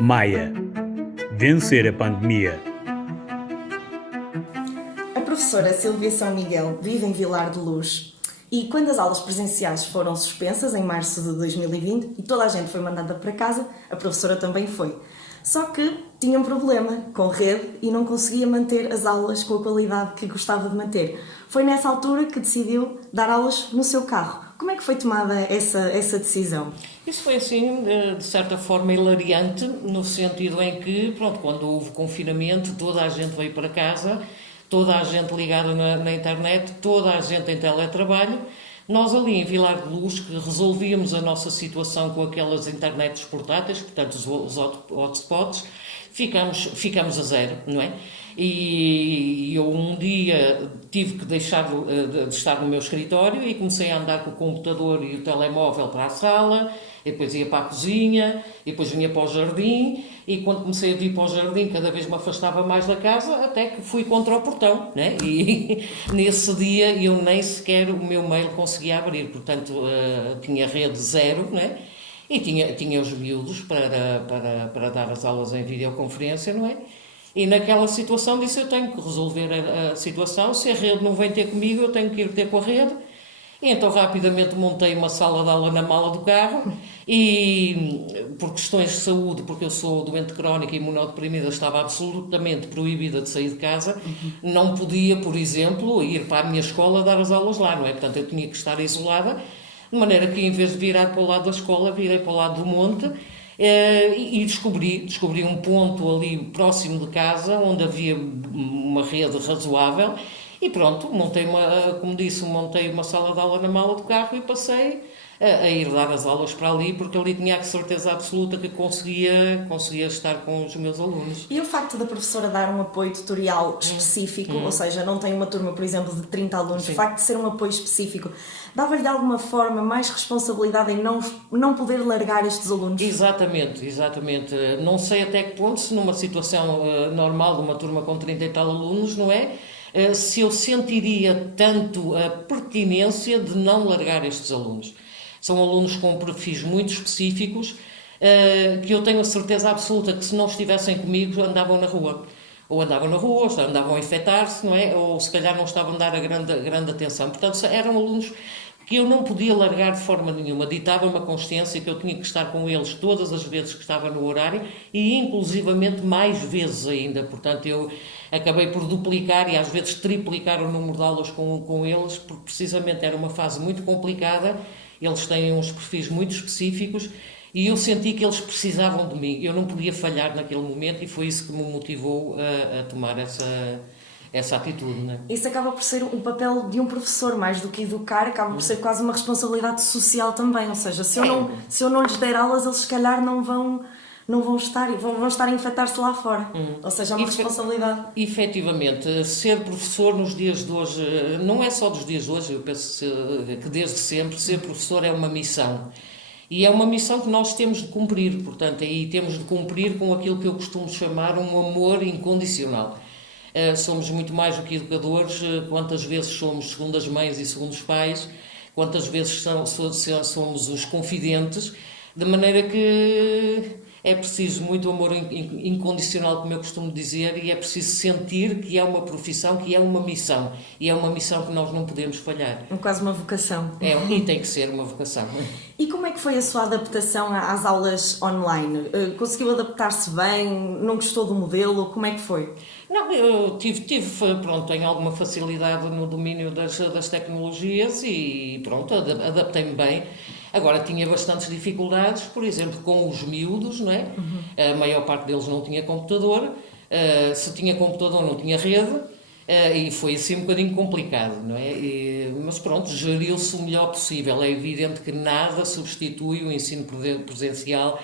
Maia. Vencer a pandemia. A professora Silvia São Miguel vive em Vilar de Luz e quando as aulas presenciais foram suspensas em março de 2020 e toda a gente foi mandada para casa, a professora também foi. Só que tinha um problema com rede e não conseguia manter as aulas com a qualidade que gostava de manter. Foi nessa altura que decidiu dar aulas no seu carro. Como é que foi tomada essa decisão? Isso foi assim, de certa forma, hilariante, no sentido em que, pronto, quando houve confinamento, toda a gente veio para casa, toda a gente ligada na internet, toda a gente em teletrabalho. Nós ali em Vilar de Luz, que resolvíamos a nossa situação com aquelas internets portáteis, portanto os hotspots, ficamos a zero, não é? E eu um dia tive que deixar de estar no meu escritório e comecei a andar com o computador e o telemóvel para a sala, e depois ia para a cozinha, e depois vinha para o jardim, e quando comecei a vir para o jardim cada vez me afastava mais da casa, até que fui contra o portão, né? E nesse dia eu nem sequer o meu mail conseguia abrir, portanto tinha rede zero, né? E tinha os miúdos para dar as aulas em videoconferência, não é? E naquela situação disse, eu tenho que resolver a situação, se a rede não vem ter comigo, eu tenho que ir ter com a rede. E então rapidamente montei uma sala de aula na mala do carro e por questões de saúde, porque eu sou doente crónica e imunodeprimida, estava absolutamente proibida de sair de casa, não podia, por exemplo, ir para a minha escola dar as aulas lá, não é? Portanto, eu tinha que estar isolada, de maneira que em vez de virar para o lado da escola, virei para o lado do monte e descobri um ponto ali próximo de casa onde havia uma rede razoável e pronto, montei uma sala de aula na mala do carro e passei a ir dar as aulas para ali, porque ali tinha a certeza absoluta que conseguia estar com os meus alunos. E o facto da professora dar um apoio tutorial específico, ou seja, não tem uma turma, por exemplo, de 30 alunos, Sim. o facto de ser um apoio específico, dava-lhe de alguma forma mais responsabilidade em não poder largar estes alunos? Exatamente. Não sei até que ponto, se numa situação normal, de uma turma com 30 e tal alunos, não é? Se eu sentiria tanto a pertinência de não largar estes alunos. São alunos com perfis muito específicos que eu tenho a certeza absoluta que se não estivessem comigo andavam na rua. Ou andavam a infectar-se, não é? Ou se calhar não estavam a dar a grande atenção. Portanto, eram alunos que eu não podia largar de forma nenhuma. Ditava-me a consciência que eu tinha que estar com eles todas as vezes que estava no horário e inclusivamente mais vezes ainda. Portanto, eu acabei por duplicar e às vezes triplicar o número de aulas com eles, porque precisamente era uma fase muito complicada, eles têm uns perfis muito específicos e eu senti que eles precisavam de mim. Eu não podia falhar naquele momento e foi isso que me motivou a tomar essa atitude, não é? Isso acaba por ser um papel de um professor, mais do que educar, acaba por ser quase uma responsabilidade social também, ou seja, se eu não lhes der aulas, eles se calhar não vão estar e vão estar a infectar-se lá fora, ou seja, é uma responsabilidade. Efetivamente, ser professor nos dias de hoje, não é só dos dias de hoje, eu penso que desde sempre, ser professor é uma missão. E é uma missão que nós temos de cumprir, portanto, aí temos de cumprir com aquilo que eu costumo chamar um amor incondicional. Somos muito mais do que educadores, quantas vezes somos segundas mães e segundos pais, quantas vezes somos os confidentes, de maneira que é preciso muito amor incondicional, como eu costumo dizer, e é preciso sentir que é uma profissão, que é uma missão, e é uma missão que nós não podemos falhar. É quase uma vocação. E tem que ser uma vocação. E como é que foi a sua adaptação às aulas online? Conseguiu adaptar-se bem? Não gostou do modelo? Como é que foi? Não, eu tenho alguma facilidade no domínio das tecnologias e pronto, adaptei-me bem. Agora, tinha bastantes dificuldades, por exemplo, com os miúdos, não é? A maior parte deles não tinha computador, se tinha computador não tinha rede, e foi assim um bocadinho complicado, não é? Mas pronto, geriu-se o melhor possível. É evidente que nada substitui o ensino presencial,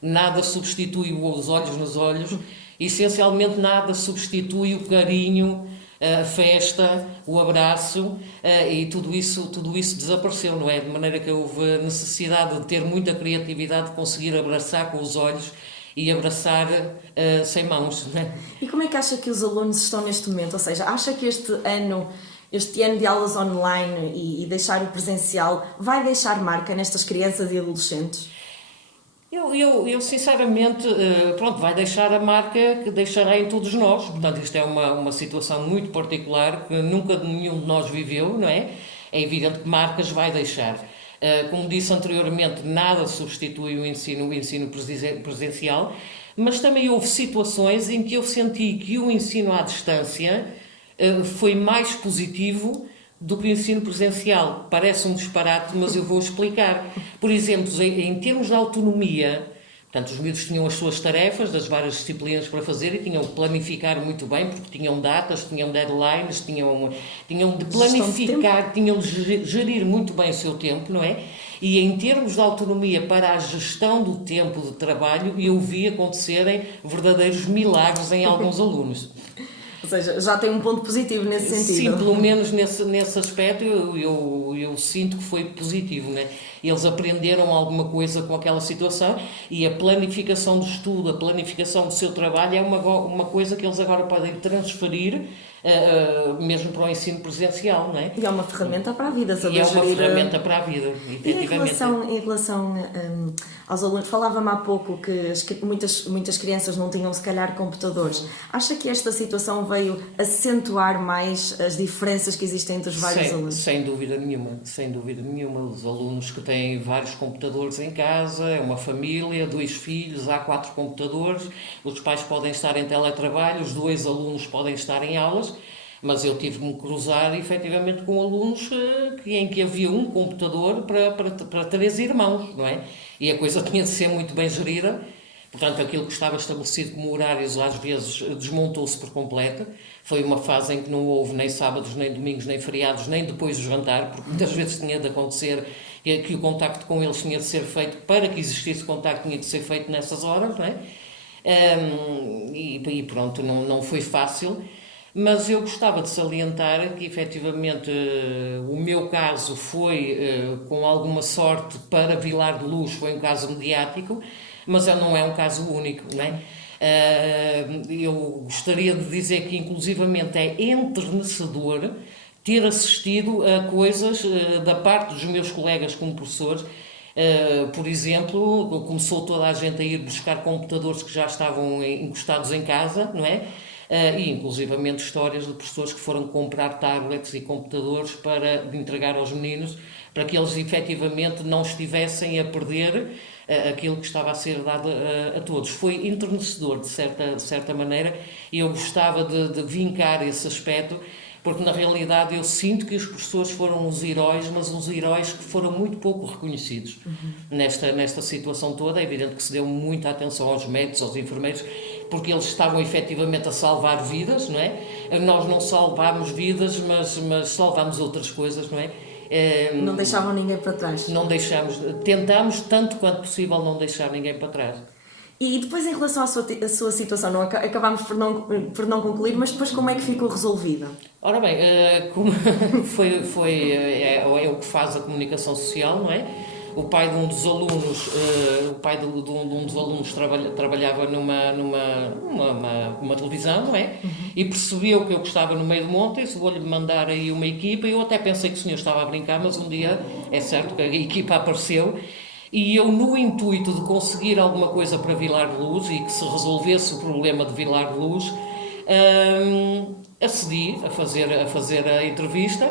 nada substitui os olhos nos olhos, essencialmente nada substitui o carinho, a festa, o abraço e tudo isso desapareceu, não é? De maneira que houve necessidade de ter muita criatividade, de conseguir abraçar com os olhos e abraçar sem mãos, não é? E como é que acha que os alunos estão neste momento? Ou seja, acha que este ano de aulas online e deixar o presencial vai deixar marca nestas crianças e adolescentes? Eu sinceramente, pronto, vai deixar a marca que deixará em todos nós. Portanto, isto é uma situação muito particular que nunca nenhum de nós viveu, não é? É evidente que marcas vai deixar. Como disse anteriormente, nada substitui o ensino presencial, mas também houve situações em que eu senti que o ensino à distância foi mais positivo do que o ensino presencial. Parece um disparate, mas eu vou explicar. Por exemplo, em termos de autonomia, portanto, os miúdos tinham as suas tarefas das várias disciplinas para fazer e tinham que planificar muito bem, porque tinham datas, tinham deadlines, tinham de planificar, tinham de gerir muito bem o seu tempo, não é? E em termos de autonomia para a gestão do tempo de trabalho, eu vi acontecerem verdadeiros milagres em alguns alunos. Ou seja, já tem um ponto positivo nesse sentido. Sim, pelo menos nesse aspecto eu sinto que foi positivo, né? Eles aprenderam alguma coisa com aquela situação e a planificação do estudo, a planificação do seu trabalho é uma coisa que eles agora podem transferir mesmo para o ensino presencial, não é? E é uma ferramenta para a vida, saber E é uma gerir, ferramenta para a vida, efetivamente. E em relação aos alunos, falava-me há pouco que muitas crianças não tinham, se calhar, computadores. Acha que esta situação veio acentuar mais as diferenças que existem entre os vários alunos? Sem dúvida nenhuma, sem dúvida nenhuma. Os alunos que têm vários computadores em casa, é uma família, 2 filhos, há 4 computadores, os pais podem estar em teletrabalho, os 2 alunos podem estar em aulas, mas eu tive-me cruzar efetivamente com alunos em que havia um computador para 3 irmãos, não é? E a coisa tinha de ser muito bem gerida. Portanto, aquilo que estava estabelecido como horários às vezes desmontou-se por completo. Foi uma fase em que não houve nem sábados, nem domingos, nem feriados, nem depois do jantar, porque muitas vezes tinha de acontecer que o contacto com eles tinha de ser feito, para que existisse contacto tinha de ser feito nessas horas, não é? E pronto, não foi fácil, mas eu gostava de salientar que efetivamente o meu caso foi, com alguma sorte, para Vilar de Luz, foi um caso mediático, mas não é um caso único, não é? Eu gostaria de dizer que inclusivamente é enternecedor ter assistido a coisas da parte dos meus colegas como professores. Por exemplo, começou toda a gente a ir buscar computadores que já estavam encostados em casa, não é? E inclusivamente histórias de professores que foram comprar tablets e computadores para entregar aos meninos, para que eles efetivamente não estivessem a perder aquilo que estava a ser dado a todos. Foi enternecedor, de certa maneira, e eu gostava de vincar esse aspecto, porque na realidade eu sinto que os professores foram os heróis, mas uns heróis que foram muito pouco reconhecidos nesta situação toda. É evidente que se deu muita atenção aos médicos, aos enfermeiros, porque eles estavam efetivamente a salvar vidas, não é? Nós não salvámos vidas, mas salvámos outras coisas, não é? Não deixavam ninguém para trás. Não deixamos, tentamos tanto quanto possível não deixar ninguém para trás. E depois, em relação à sua situação, não, acabámos por não concluir, mas depois como é que ficou resolvida? Ora bem, como é o que faz a comunicação social, não é? O pai de um dos alunos, trabalhava numa televisão, não é? E percebeu que eu estava no meio do monte e disse: vou-lhe mandar aí uma equipa. Eu até pensei que o senhor estava a brincar, mas um dia é certo que a equipa apareceu. E eu, no intuito de conseguir alguma coisa para Vilar de Luz e que se resolvesse o problema de Vilar de Luz, acedi a fazer a entrevista.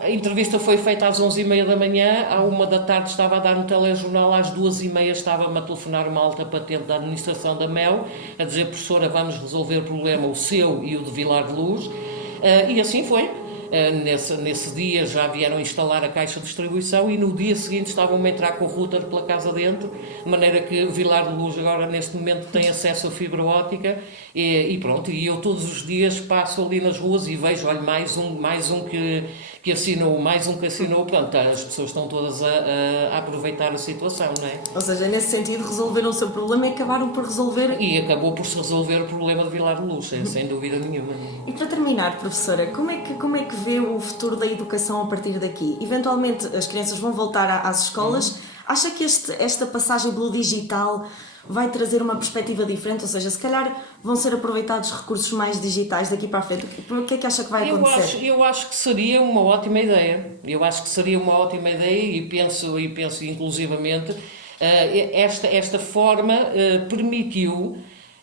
A entrevista foi feita às 11h30 da manhã, à 1 da tarde estava a dar um telejornal, às 2h30 estava-me a telefonar uma alta patente da administração da MEL, a dizer: professora, vamos resolver o problema, o seu e o de Vilar de Luz. E assim foi. Nesse dia já vieram instalar a caixa de distribuição e no dia seguinte estavam a entrar com o router pela casa dentro, de maneira que Vilar de Luz agora neste momento tem acesso a fibra óptica e pronto, e eu todos os dias passo ali nas ruas e vejo, olha, mais um que assinou, pronto, as pessoas estão todas a aproveitar a situação, não é? Ou seja, nesse sentido resolveram o seu problema e acabaram por resolver... E acabou por se resolver o problema de Vilar de Luz, sem dúvida nenhuma. E para terminar, professora, como é que vê o futuro da educação a partir daqui? Eventualmente as crianças vão voltar às escolas. Acha que esta passagem pelo digital vai trazer uma perspectiva diferente? Ou seja, se calhar vão ser aproveitados recursos mais digitais daqui para a frente? O que é que acha que vai acontecer? Eu acho que seria uma ótima ideia. Eu acho que seria uma ótima ideia e penso inclusivamente Esta forma permitiu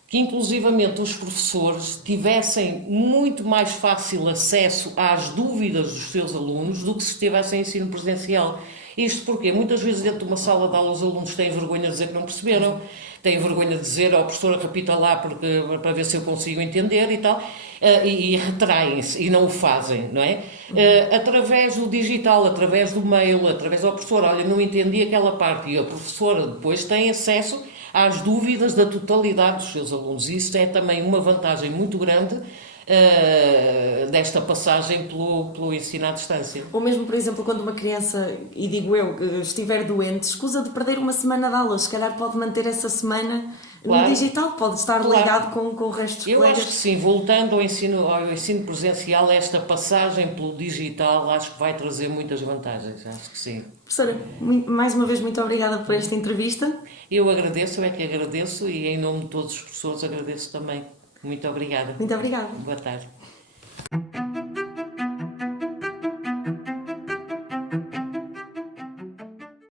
que inclusivamente os professores tivessem muito mais fácil acesso às dúvidas dos seus alunos do que se estivessem em ensino presencial. Isto porque muitas vezes dentro de uma sala de aula os alunos têm vergonha de dizer que não perceberam, têm vergonha de dizer ao professor repita lá para ver se eu consigo entender e tal, e retraem-se e não o fazem, não é? Através do digital, através do mail, através do professor, olha, não entendi aquela parte, e a professora depois tem acesso às dúvidas da totalidade dos seus alunos. Isso é também uma vantagem muito grande desta passagem pelo ensino à distância. Ou mesmo, por exemplo, quando uma criança, e digo eu, estiver doente, escusa de perder uma semana de aulas, se calhar pode manter essa semana no digital, pode estar ligado com o resto dos colegas. Eu acho que sim, voltando ao ensino presencial, esta passagem pelo digital acho que vai trazer muitas vantagens, acho que sim. Professora, mais uma vez muito obrigada por esta entrevista. Eu agradeço, é que agradeço, e em nome de todos os professores agradeço também. Muito obrigada. Muito obrigada. Boa tarde.